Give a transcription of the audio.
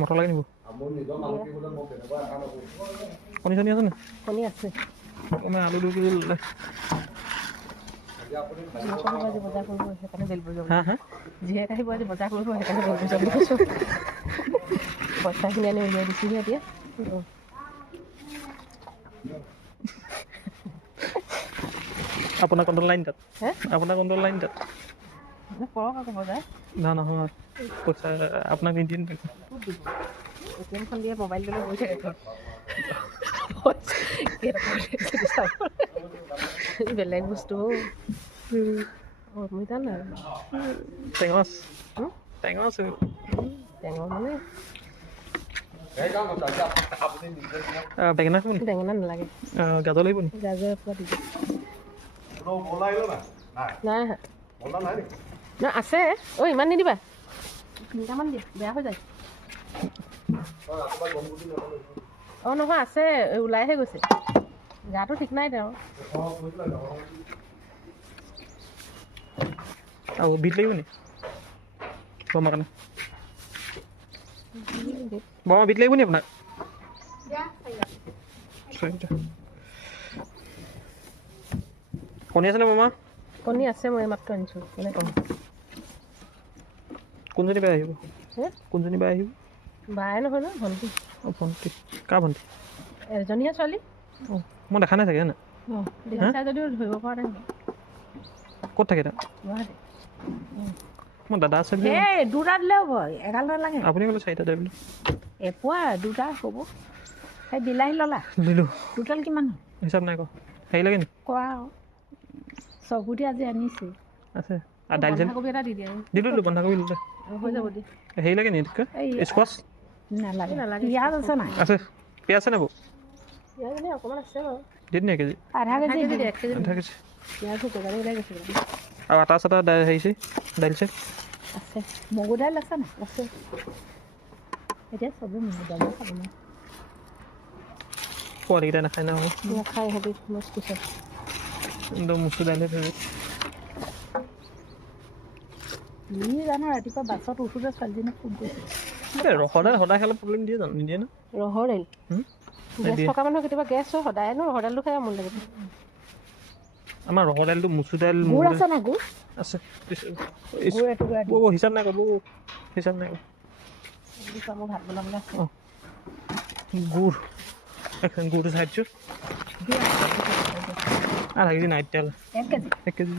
motor লাগে নিব কণী চনি আছে নে কণী আছে মই আলু 2 কেজি ল'লে বজাৰ কৰিব সেইকাৰণে বেল বজাৰ হা হা যিহে আহিব আজি বজাৰ কৰিব সেইকাৰণে বেল বজাৰ বুলি কৈছোঁ পইচাখিনি আনি উলিয়াই দিছোঁহি এতিয়া আপোনাৰ কণ্ট্ৰল লাইন তাত হে আপোনাৰ কণ্ট্ৰল লাইন তাত কৰক আকৌ বজাৰ নহয় পইচা আপোনাক নিদিয়ে এটিএমখন দিয়ে মোবাইলটোলৈ গৈ থাকে বেলেগ বস্তু অমিতা নাই টেঙৰ আছে টেঙৰ মানে বেঙেনা খাব নি বেঙেনা নালাগে গাজৰ লাগিব নি গাজৰ পৰা দিব নাই না আছে অ' ইমান নিদিবা 3টামান দিয়া বেয়া হৈ যায় অঁ নহয় আছে ওলাইহে গৈছে গাটো ঠিক নাই তেওঁ আৰু বিট লাগিব নি বৰমাৰ কাৰণে বৰমা বিট লাগিব নি আপোনাক কণী আছেনে বৰমা কণী আছে মই মাত্ৰ আনিছোঁ মানে কোনজনী বাই আহিব হে কোনজনী বাই আহিব বাই নহয় ন ভণ্টি অঁ ভণ্টি কাৰ ভণ্টি এজনীহে ছোৱালী অঁ মই দেখা নাই চাগে হয় নাই অঁ দেখিছা যদিও ধৰিব পৰা নাই ক'ত থাকে তাত গুৱাহাটী মই দাদা আছে বুলি এই 2টা দিলেও হ'ব এগাল নালাগে আপুনি ক'লে 4টা দিয়ে বুলি এপোৱা 2টা হ'ব সেই বিলাহী ল'লা দিলোঁ টোটেল কিমান হিচাপ নাই কোৱা হেৰি লাগে নি কোৱা চবুটি আজি আনিছে আছে আৰু দাইল চাইল বন্ধাকবি এটা দি দিয়া দিলোঁ বন্ধাকবি দিলে হৈ যাব দি হেৰি লাগে নি স্কোৱাচ নালাগে নালাগে পিঁয়াজ আছে নাই আছে পিঁয়াজ আছে নে বৌ পিঁয়াজ এনেই অকণমান আছে বাৰু দি দিনি 1 কেজি আধা কেজি দি 1 কেজি আধা কেজি পিঁয়াজ শুকানে ওলাই গৈছে আৰু আটা চাটা হেৰিছে দাইল চাইল আছে মগু দাইল আছে নাই আছে এতিয়া চবেই মগু দাইল খাব নাই পোৱালিকেইটা নাখায় না নাখায় সিহঁতি মস্তি চব একদম মচুৰ দাইলে ফেভৰেট জানো ৰাতিপুৱা বাছত উঠোঁতে ছোৱালীজনীক ফোন কৰিছে সদায় খালে প্ৰব্লেম দিয়ে জানো নিদিয়ে ন ৰহৰ দাইল গেছ থকা মানুহৰ কেতিয়াবা গেছ হয় সদায়নো ৰহৰ দাইলটো খাই মন লাগে আমাৰ ৰহৰ দাইলটো মচুৰ দাইল গুড় আছে নাই গুড় আছে গুড় এটুকুৰা দি হিচাপ নাই কব হিচাপ নাই মই ভাত বনাবলৈ আছে গুড় এখন গুড়টো চাইছোঁ আধা কেজি নাই তেল 1 কেজি 1 কেজি